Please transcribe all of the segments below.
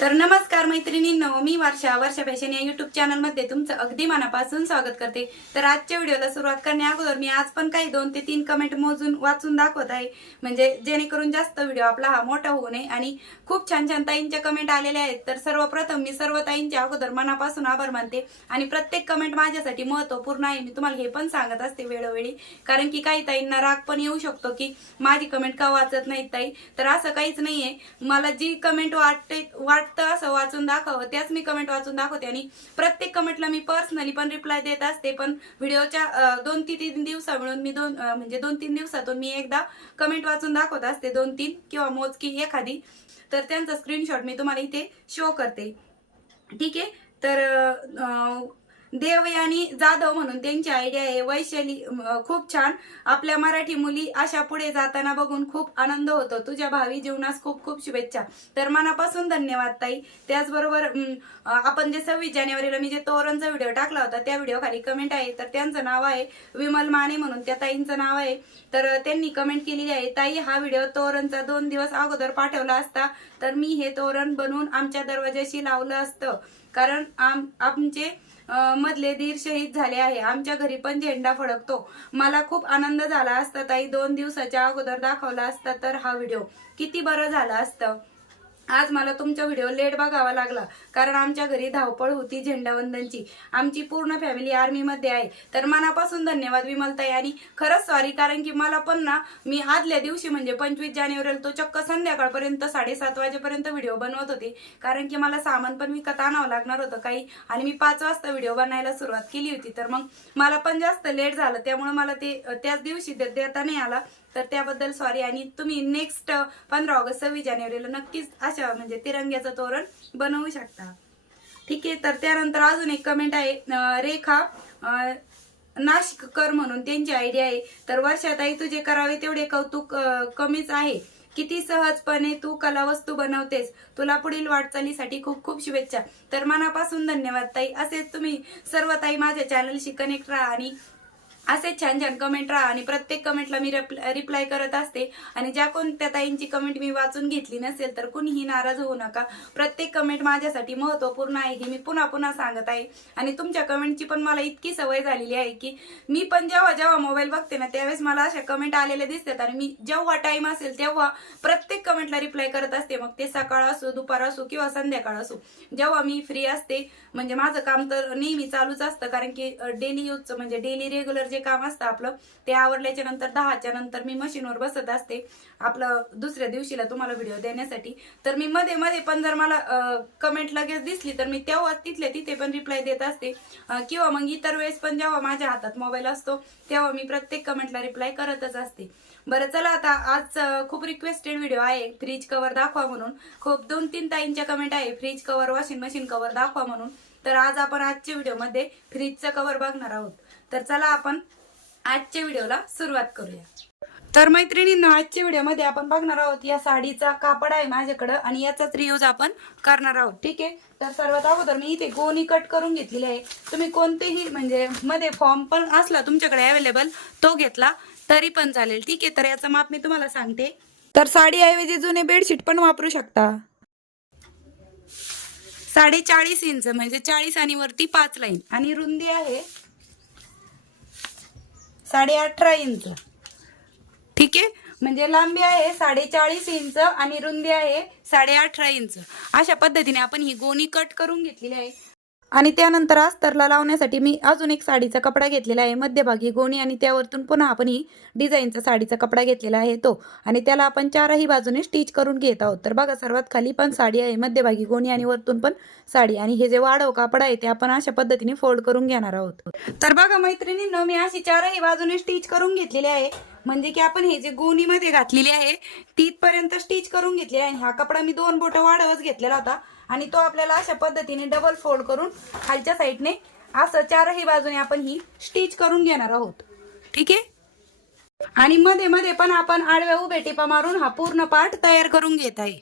तर नमस्कार मैत्रिणींनो मी वर्षा वर्षा फॅशन या युट्यूब चॅनलमध्ये तुमचं अगदी मनापासून स्वागत करते. तर आजच्या व्हिडिओला सुरुवात करण्या अगोदर मी आज पण काही दोन ते तीन कमेंट मोजून वाचून दाखवत आहे. म्हणजे जेणेकरून जास्त व्हिडिओ आपला हा मोठा होऊ नये आणि खूप छान छान ताईंच्या कमेंट आलेल्या आहेत. तर सर्वप्रथम मी सर्व ताईंच्या अगोदर मनापासून आभार मानते आणि प्रत्येक कमेंट माझ्यासाठी महत्त्वपूर्ण आहे. मी तुम्हाला हे पण सांगत असते वेळोवेळी. कारण की काही ताईंना राग पण येऊ शकतो की माझी कमेंट का वाचत नाहीत ताई? तर असं काहीच नाहीये. मला जी कमेंट वाटते वाट वाटतं असं वाचून दाखव त्याच मी कमेंट वाचून दाखवते. आणि प्रत्येक कमेंटला मी पर्सनली पण रिप्लाय देत असते पण व्हिडिओच्या दोन ते तीन दिवसा मिळून मी दोन म्हणजे दोन तीन दिवसातून मी एकदा कमेंट वाचून दाखवत असते दोन तीन किंवा मोजकी एखादी. तर त्यांचा स्क्रीनशॉट मी तुम्हाला इथे शो करते. ठीक आहे? तर देवयानी जाधव म्हणून त्यांची आयडिया आहे. वैशाली खूप छान. आपल्या मराठी मुली अशा पुढे जाताना बघून खूप आनंद होतो. तुझ्या भावी जीवनास खूप खूप शुभेच्छा. तर मनापासून धन्यवाद ताई. त्याचबरोबर आपण जे सव्वीस जानेवारीला मी जे तोरणचा व्हिडिओ टाकला होता त्या व्हिडिओ खाली कमेंट आहे. तर त्यांचं नाव आहे विमल माने म्हणून. त्या ताईंचं नाव आहे. तर त्यांनी कमेंट केलेली आहे ताई हा व्हिडिओ तोरणचा दोन दिवस अगोदर पाठवला असता तर मी हे तोरण बनवून आमच्या दरवाजाशी लावलं असतं. कारण आम आमचे मधले धीर शहीद झाले आहे. आमच्या घरी पण झेंडा फडकतो. मला खूप आनंद झाला असता ताई. दोन दिवसाच्या अगोदर दाखवला असता तर हा व्हिडिओ. किती बरं झाला असतं. आज मला तुमचा व्हिडिओ लेट बघावा लागला. कारण आमच्या घरी धावपळ होती झेंडावंदनची. आमची पूर्ण फॅमिली आर्मीमध्ये आहे. तर मनापासून धन्यवाद विमलताई. आणि खरंच सॉरी कारण की मला पण ना मी आदल्या दिवशी म्हणजे पंचवीस जानेवारीला तो चक्क संध्याकाळपर्यंत साडेसात वाजेपर्यंत व्हिडिओ बनवत होते. कारण की मला सामान पण विकत आणावं लागणार होतं काही. आणि मी पाच वाजता व्हिडिओ बनायला सुरुवात केली होती. तर मग मला पण जास्त लेट झालं. त्यामुळे मला ते त्याच दिवशी देता नाही आला. तर त्याबद्दल सॉरी आणि तुम्ही नेक्स्ट पंधरा ऑगस्ट सव्वीस जानेवारीला नक्कीच अशा म्हणजे तिरंग्याचं तोरण बनवू शकता. ठीक आहे तर त्यानंतर अजून एक कमेंट आहे रेखा नाशिककर म्हणून त्यांची आयडिया आहे. तर वर्षाताई तुझे करावे तेवढे कौतुक कमीच आहे. किती सहजपणे तू कलावस्तू बनवतेस. तुला पुढील वाटचालीसाठी खूप खूप शुभेच्छा. तर मनापासून धन्यवाद ताई. असेच तुम्ही सर्व ताई माझ्या चॅनलशी कनेक्ट राहा आणि असे छान छान कमेंट राहा आणि प्रत्येक कमेंटला मी रिप्लाय करत असते. आणि ज्या कोणत्या ताईंची कमेंट मी वाचून घेतली नसेल तर कुणीही नाराज होऊ नका. प्रत्येक कमेंट माझ्यासाठी महत्त्वपूर्ण आहे हे मी पुन्हा पुन्हा सांगत आहे. आणि तुमच्या कमेंटची पण मला इतकी सवय झालेली आहे की मी पण जेव्हा जेव्हा मोबाईल बघते ना त्यावेळेस मला अशा कमेंट आलेल्या दिसतात. आणि मी जेव्हा टाईम असेल तेव्हा प्रत्येक कमेंटला रिप्लाय करत असते. मग ते सकाळ असो दुपार असो किंवा संध्याकाळ असो. जेव्हा मी फ्री असते म्हणजे माझं काम तर नेहमी चालूच असतं. कारण की डेली यूजचं म्हणजे डेली रेग्युलर जे काम असतं आपलं. ते आवरल्याच्या नंतर दहाच्या नंतर मी मशीनवर बसत असते. आपलं दुसऱ्या दिवशीला तुम्हाला व्हिडिओ देण्यासाठी. तर मी मध्ये मध्ये पण जर मला कमेंट लगेच दिसली तर मी तेव्हा तिथल्या तिथे पण रिप्लाय देत असते. किंवा मग इतर वेळेस पण जेव्हा माझ्या हातात मोबाईल असतो तेव्हा मी प्रत्येक कमेंटला रिप्लाय करतच असते. बरं चला आता आज खूप रिक्वेस्टेड व्हिडिओ आहे. फ्रीज कव्हर दाखवा म्हणून. खूप दोन तीन ताईंच्या कमेंट आहे fridge cover washing machine cover दाखवा म्हणून. तर आज आपण आजच्या व्हिडिओमध्ये फ्रीजचं कव्हर बघणार आहोत. तर चला आपण आजच्या व्हिडिओला सुरुवात करूया. तर मैत्रिणींना आजच्या व्हिडिओमध्ये आपण बघणार आहोत या साडीचा कापड आहे माझ्याकडं आणि याचाच रियूज आपण करणार आहोत. ठीक आहे? तर सर्वात अगोदर मी इथे गोणी कट करून घेतलेली आहे. तुम्ही कोणतेही म्हणजे मध्ये फॉर्म पण असला तुमच्याकडे अवेलेबल तो घेतला तरी पण चालेल. ठीक आहे? तर याचं माप मी तुम्हाला सांगते. तर साडीऐवजी जुने बेडशीट पण वापरू शकता. साडेचाळीस इंच म्हणजे चाळीस आणि वरती पाच लाईन आणि रुंदी आहे साडे अठरा इंच. ठीक आहे? म्हणजे लांबी आहे साडेचाळीस इंच आणि रुंदी आहे साडे अठरा इंच. अशा पद्धतीने आपण ही गोणी कट करून घेतलेली आहे. आणि त्यानंतर अस्तरला लावण्यासाठी मी अजून एक साडीचा कपडा घेतलेला आहे मध्यभागी गोणी आणि त्यावरतून पुन्हा आपण ही डिझाईनचा साडीचा कपडा घेतलेला आहे तो. आणि त्याला आपण चारही बाजूने स्टिच करून घेत आहोत. तर बघा सर्वात खाली पण साडी आहे मध्यभागी गोणी आणि वरतून पण साडी. आणि हे जे वाढव कापड आहे ते आपण अशा पद्धतीने फोल्ड करून घेणार आहोत. तर बघा मैत्रिणींनो मी अशी चारही बाजूने स्टिच करून घेतलेली आहे. म्हणजे की आपण हे जे गोणीमध्ये घातलेली आहे तिथपर्यंत स्टिच करून घेतलेली आहे. हा कपडा मी दोन बोटं वाढवच घेतलेला होता. आणि तो आपल्याला अशा पद्धतीने डबल फोल्ड करून खालच्या साईडने असं चारही बाजूने आपण ही स्टिच करून घेणार आहोत. ठीक आहे? आणि मध्ये मध्ये पण आपण आडव्या उभे टिपा मारून हा पूर्ण पार्ट तयार करून घेत आहे.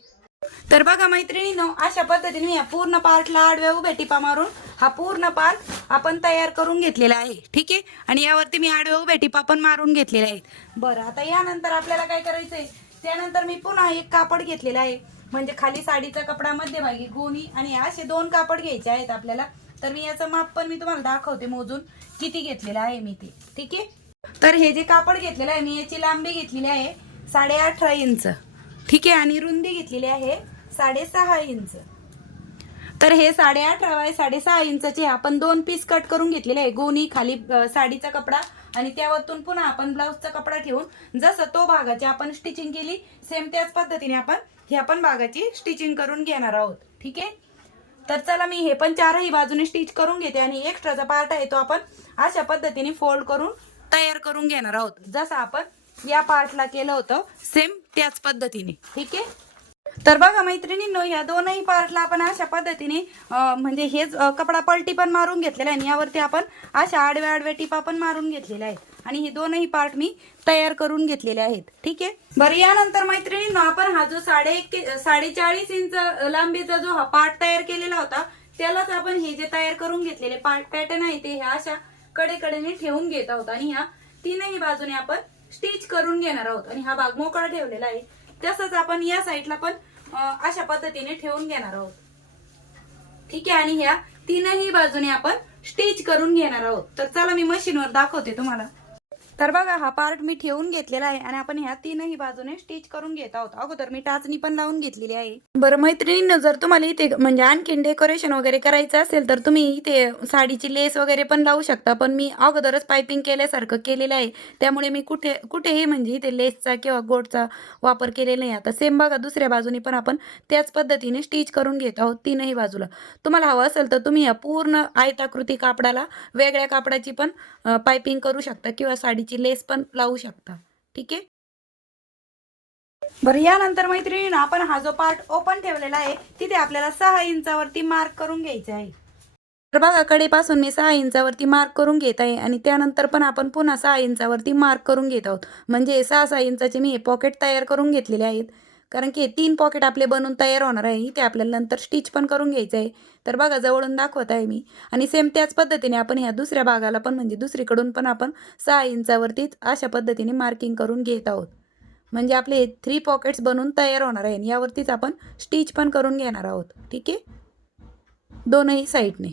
तर बघा मैत्रिणीनो अशा पद्धतीने मी या पूर्ण पार्टला आडव्या उभ्या टिपा मारून हा पूर्ण पार्ट आपण तयार करून घेतलेला आहे. ठीक आहे? आणि यावरती मी आडव्या उभ्या टिपा पण मारून घेतलेल्या आहेत. बरं आता यानंतर आपल्याला काय करायचंय? त्यानंतर मी पुन्हा एक कापड घेतलेला आहे. म्हणजे खाली साडीचा कपडा मध्यभागी गोणी आणि असे दोन कापड घ्यायचे आहेत आपल्याला. तर मी याचं माप पण मी तुम्हाला दाखवते मोजून. किती घेतलेलं आहे मी ते. ठीक आहे? तर हे जे कापड घेतलेलं आहे मी याची लांबी घेतलेली आहे साडे अठरा इंच. ठीक आहे? आणि रुंदी घेतलेली आहे साडेसहा इंच. तर हे साडे अठरा बाय साडेसहा इंचाचे आपण दोन पीस कट करून घेतलेले आहे. गोणी खाली साडीचा कपडा आणि त्यावरतून पुन्हा आपण ब्लाऊजचा कपडा ठेवून जसं तो भागाची आपण स्टिचिंग केली सेम त्याच पद्धतीने आपण ह्या पण भागाची स्टिचिंग करून घेणार आहोत. ठीक आहे? तर चला मी हे पण चारही बाजूने स्टिच करून घेते आणि एक्स्ट्राचा पार्ट आहे तो आपण अशा पद्धतीने फोल्ड करून तयार करून घेणार आहोत. जसं आपण या पार्टला केलं होतं सेम त्याच पद्धतीने. ठीक आहे? तर बघा मैत्रिणींनो या दोनही पार्टला आपण अशा पद्धतीने म्हणजे हेच कपडा पलटी पण मारून घेतलेला आहे आणि यावरती आपण अशा आडव्या आडव्या टिपा पण मारून घेतलेल्या आहेत. आणि हे दोनही पार्ट मी तयार करून घेतलेले आहेत. ठीक आहे? बरं यानंतर मैत्रिणींनो आपण हा जो साडे एक साडेचाळीस इंच लांबीचा जो हा पार्ट तयार केलेला होता त्यालाच आपण हे जे तयार करून घेतलेले पार्ट पॅटर्न आहे ते ह्या अशा कडेकडेने ठेवून घेत आहोत. आणि ह्या तीनही बाजूने आपण स्टिच करून घेणार आहोत. आणि हा भाग मोकळा ठेवलेला आहे. तसंच आपण या साईडला पण अशा पद्धतीने ठेवून घेणार आहोत. ठीक आहे? आणि ह्या तीनही बाजूने आपण स्टिच करून घेणार आहोत. तर चला मी मशीनवर दाखवते तुम्हाला. तर बघा हा पार्ट मी ठेवून घेतलेला आहे आणि आपण ह्या तीनही बाजूने स्टिच करून घेत आहोत. अगोदर मी टाचणी पण लावून घेतलेली आहे. बरं मैत्रिणींना जर तुम्हाला इथे म्हणजे आणखीन डेकोरेशन वगैरे करायचं असेल तर तुम्ही इथे साडीची लेस वगैरे पण लावू शकता. पण मी अगोदरच पायपिंग केल्यासारखं केलेलं आहे. त्यामुळे मी कुठे कुठेही म्हणजे इथे लेसचा किंवा गोडचा वापर केलेला नाही. आता सेम बघा दुसऱ्या बाजूने पण आपण त्याच पद्धतीने स्टिच करून घेत आहोत तीनही बाजूला. तुम्हाला हवं असेल तर तुम्ही या पूर्ण आयताकृती कापडाला वेगळ्या कापडाची पण पायपिंग करू शकता किंवा साडी साडीची लेस पण लावू शकता. ठीक आहे? बरं यानंतर मैत्रिणीनं आपण हा जो पार्ट ओपन ठेवलेला आहे तिथे आपल्याला सहा इंचावरती मार्क करून घ्यायचे आहे. तर बघा कडेपासून मी सहा इंचावरती मार्क करून घेत आहे आणि त्यानंतर पण आपण पुन्हा सहा इंचावरती मार्क करून घेत आहोत. म्हणजे सहा सहा इंचाचे मी हे पॉकेट तयार करून घेतलेले आहेत. कारण की तीन पॉकेट आपले बनून तयार होणार आहे. ते आपल्याला नंतर स्टिच पण करून घ्यायचं आहे. तर बघा जवळून दाखवत आहे मी. आणि सेम त्याच पद्धतीने आपण ह्या दुसऱ्या भागाला पण म्हणजे दुसरीकडून पण आपण सहा इंचावरतीच अशा पद्धतीने मार्किंग करून घेत आहोत. म्हणजे आपले थ्री पॉकेट्स बनून तयार होणार आहे. आणि यावरतीच आपण स्टिच पण करून घेणार आहोत. ठीक आहे? दोनही साईडने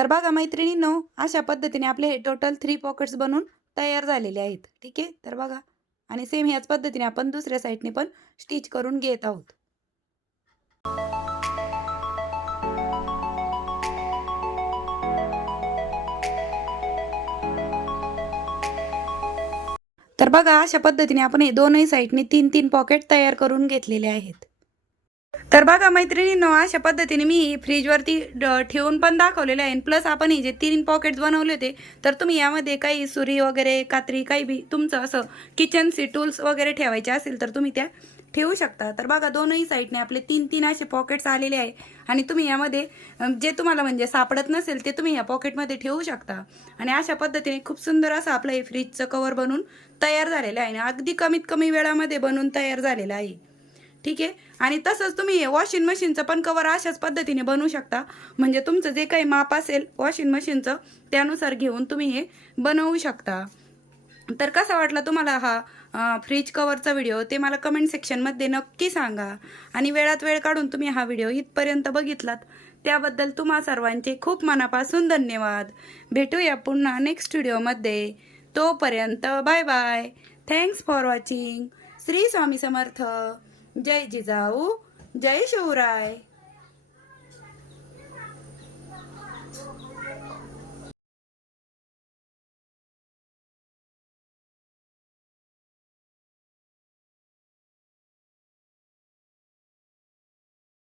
तर बघा मैत्रिणींनो अशा पद्धतीने आपले हे टोटल थ्री पॉकेट्स बनून तयार झालेले आहेत. ठीक आहे? तर बघा. आणि सेम ह्याच पद्धतीने आपण दुसऱ्या साईडने पण स्टिच करून घेत आहोत. तर बघा अशा पद्धतीने आपण हे दोनही साईडने तीन तीन पॉकेट तयार करून घेतलेले आहेत. तर बघा मैत्रिणींनो अशा पद्धतीने मी फ्रीजवरती ड- ठेवून पण दाखवलेले आहे. प्लस आपण हे जे तीन पॉकेट्स बनवले होते तर तुम्ही यामध्ये काही सुरी वगैरे कात्री काही बी तुमचं असं किचनचे टूल्स वगैरे ठेवायचे असेल तर तुम्ही त्या ठेवू शकता. तर बघा दोनही साईडने आपले तीन तीन असे पॉकेट्स आलेले आहे. आणि तुम्ही यामध्ये जे तुम्हाला म्हणजे सापडत नसेल ते तुम्ही या पॉकेटमध्ये ठेवू शकता. आणि अशा पद्धतीने खूप सुंदर असं आपलं हे फ्रीजचं कवर बनून तयार झालेलं आहे. आणि अगदी कमीत कमी वेळामध्ये बनून तयार झालेलं आहे. ठीक आहे? आणि तसंच तुम्ही वॉशिंग मशीनचं पण कवर अशाच पद्धतीने बनवू शकता. म्हणजे तुमचं जे काही माप असेल वॉशिंग मशीनचं त्यानुसार घेऊन तुम्ही हे बनवू शकता. तर कसा वाटला तुम्हाला हा फ्रीज कवरचा व्हिडिओ ते मला कमेंट सेक्शनमध्ये नक्की सांगा. आणि वेळात वेळ काढून तुम्ही हा व्हिडिओ इथपर्यंत बघितलात. त्याबद्दल तुम्हा सर्वांचे खूप मनापासून धन्यवाद. भेटूया पुन्हा नेक्स्ट व्हिडिओमध्ये तोपर्यंत bye bye thanks for watching Shri Swami Samarth. जय जिजाऊ जय शिवराय.